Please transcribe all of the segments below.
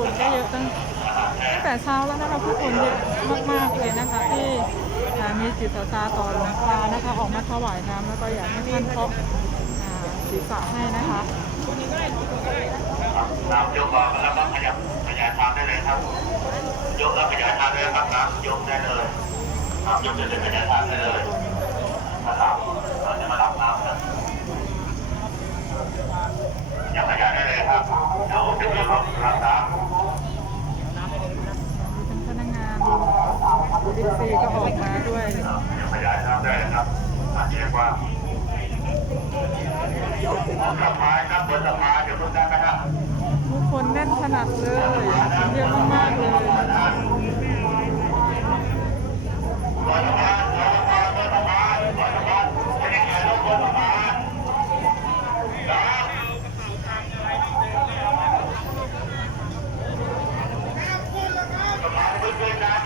คนก็เยอะตั้งตั้งแต่เช้าแล้วนะคะผู้คนเยอะมากๆเลยนะคะที่มีจิตศรัทธาต่อหลวงตานะคะออกมาถวายน้ำแล้วก็อยากให้ท่านเคาะศีรษะให้นะคะครับยกออกแล้วก็ขยับขยายทางได้เลยครับยกแล้วขยายทางได้ครับครับยกได้เลยครับยกได้เลยขยายทางได้เลยนะครับเราจะมารับน้ำกันยังขยายได้เลยครับเดี๋ยวจะมีรถรับน้ำ มีทั้งพนักงานบิ๊กซีก็ออกมาด้วย ยังขยายทางได้นะครับอาจจะเรียกว่า ทุกคนแน่นขนาดเลยคนเยอะมากๆเลย บนสะพานบนสะพานบนสะพานบนสะพานบนสะพานไม่ได้เขียนว่าบนสะพานนะสะพานพื้นๆนะ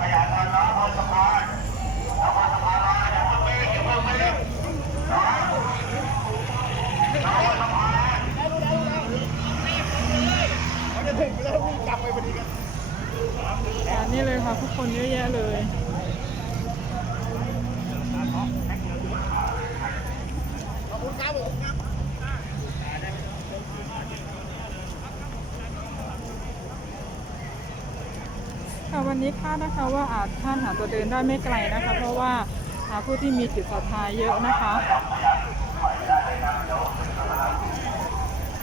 ขยายทางน้ำบนสะพานแล้วบนสะพานลอยอย่าเพิ่งไม่อย่าเพิ่งไม่เล่นนะแล้วบนสะพาน อ่านี่เลยค่ะผู้คนเยอะแยะเลยค่ะวันนี้คาดนะคะว่าอาจท่านอาจจะเดินได้ไม่ไกลนะคะ เพราะว่าอ่าผู้ที่มีจิตศรัทธาเยอะนะคะ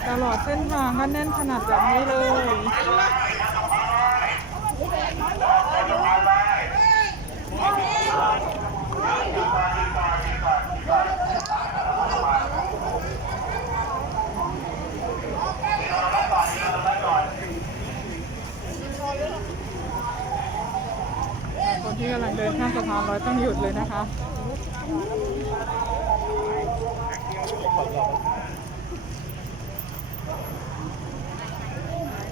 ตลอดเส้นทางก็แน่นขนาดแบบนี้เลยคนที่กำลังเดินข้ามสะพานลอยต้องหยุดเลยนะคะ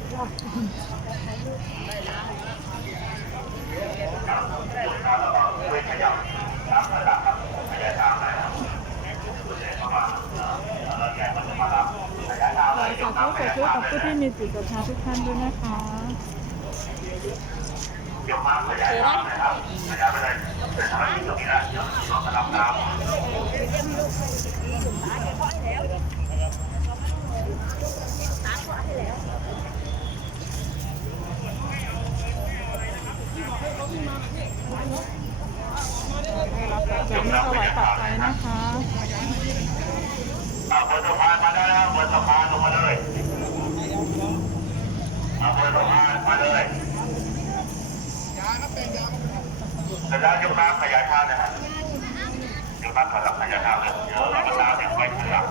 ไม่ ขยับครับขยายทางได้ครับเข้ามาแล้วแกก็จะมารับขยายทางเลยยขอกโทษน้ำขขอยายโทษทางกับเลผู้ยที่มีจิตศรัทธาทุกท่านด้วยนะคะยกน้ำขยายทางเครับขยายไปเลยแต่ทำไมอยู่ตรงนี้ละเดี๋ยวรถมารับน้ำ จะไม่ถวายปัจจัยนะคะอ่าบนสะพานมาได้แล้วบนสะพานลงมาเลยอ่าบนสะพานมาเลยเสร็จแล้วยกน้ำขยายทางนะฮะยกน้ำขยับขยายทางเลยเดี๋ยวเราก็น้ำเนี่ยไปขยับ